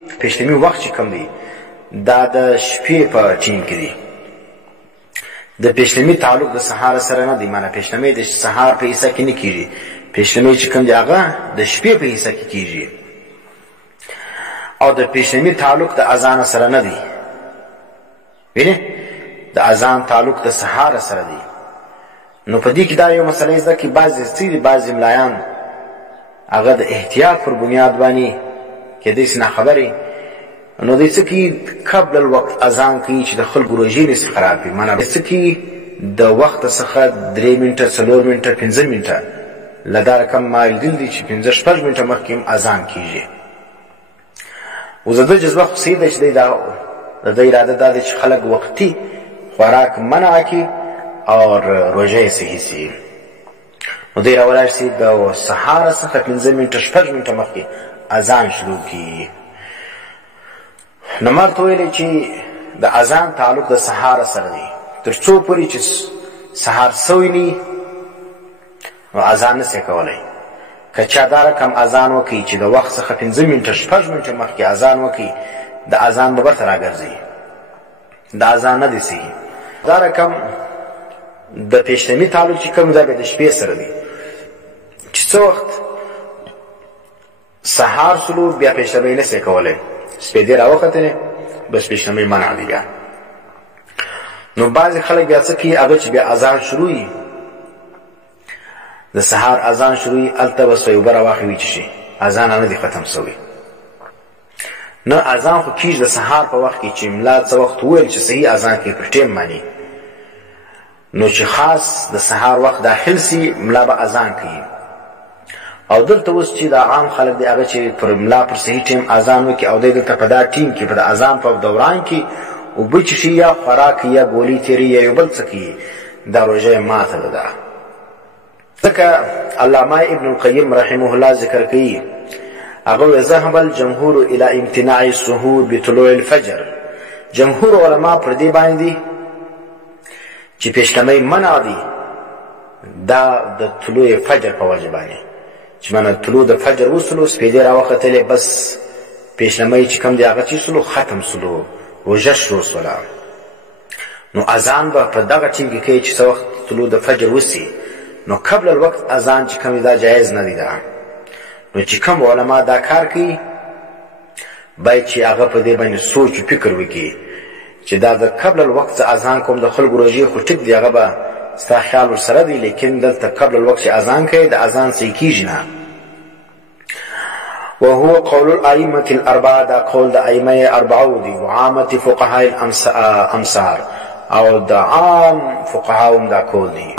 پېشلمي وخت چې کوم دی دا د شپې په ټیم کې دی. د پېشلمي تعلق د سهار سره نه دی، معنی پېشلمي د سهار په حصہ کې نه کیږي، پېشلمي چې کوم دی هغه د شپې په حصہ کې کیږي. او د پېشلمي تعلق د اذان سره نه دی، وینئ د اذان تعلق د سهار سره دی. نو په دې کې دا یو مسله زده کې بعضې ملایان هغه د احتیاط پر بنیاد باندې کېدای شي ناخبرې نو دوی څه کوي قبل الوقت اذان کوي چې د خلکو روژې نشي خراب کړي. معنی څه کوي د وخت څخه 3 منټه 4 منټه 15 منټه له دا رقم ما لیدل دي چې 15-16 منټه مخکې اذان کیږي. اوس د جذبه خو صحیح ده چې د اراده دا ده چې خلک وختي خوراک منع کړي او روژه صحیح سي. نو دوی راولاړ شي د سهار څخه 15 منټه 16 منټه مخکې اذان شروع کړي. نو مرته ویلې چې د اذان تعلق د سهار سره دی، تر څو پورې چې سهار سوی نه نو اذان نشي کولی. که چا دا رقم اذان وکړي چې د وخت څخه 15 منټه 16 منټه مخکې اذان وکړي د اذان به برته راګرځي، د اذان نه دی صحیح. دا رقم د پېشلمي تعلق چې کوم دا به د شپې سره دی چې څه وخت سهار سلو بیا پېشلمي نشي کولی، سپېدې راوختلې بس پېشلمي منع دی بیا. نو بعضې خلک بیا څه کوي هغه چې بیا اذان شروع وي د سهار اذان شروع وي هلته به سوی اوبه راواخلي وچښي، اذان نه دی ختم سوی. نه اذان خو کېږي د سهار په وخت کې چې ملا څه وخت وویل چې صحیح اذان کوي په ټیم باندې، نو چې خاص د سهار وخت داخل سي ملا به اذان کوي. او دلته اوس چې د عام خلک دی هغه چې پر ملا پر صحیح ټیم اذان وکړي او دی دلته په دا ټیم کې په د اذان په دوران کې اوبه څښي یا خوراک یا ګولۍ تېري یا یو بل څه کوي، دا روژه ماته ده. ځکه علامه ابن القیم رحمه الله ذکر کوي هغه ذهب الجمهور الى امتناع السحور بطلوع الفجر. جمهور علما پر دې باندې دي چې پېشلمي منع دي دا د طلوع فجر په وجه باندې، چې معنی طلوع د فجر وسلو سپېدې راوختلې بس پېشلمي چې کوم دی هغه چې سلو ختم سلو روژه شروع سوله. نو اذان به په دغه ټیم کې کوي چې څه وخت طلوع د فجر وسي نو قبل الوقت اذان چې کوم دا جایز نه دی. دا نو چې کوم علما دا کار کوي باید چې هغه په دې باندې سوچ او فکر وکړي چې دا د قبل الوقت اذان کوم د خلکو روژې خو ټیک دی، هغه به ستا خیال ورسره دی، لیکن دلته قبل الوقت چې اذان کوي د اذان صحیح کېږي نه. وهو قول الائمة الاربعه، دا قول د ائمه اربعه دی، وعامه فقهاء الامصار او د عام فقهاء دا قول دی.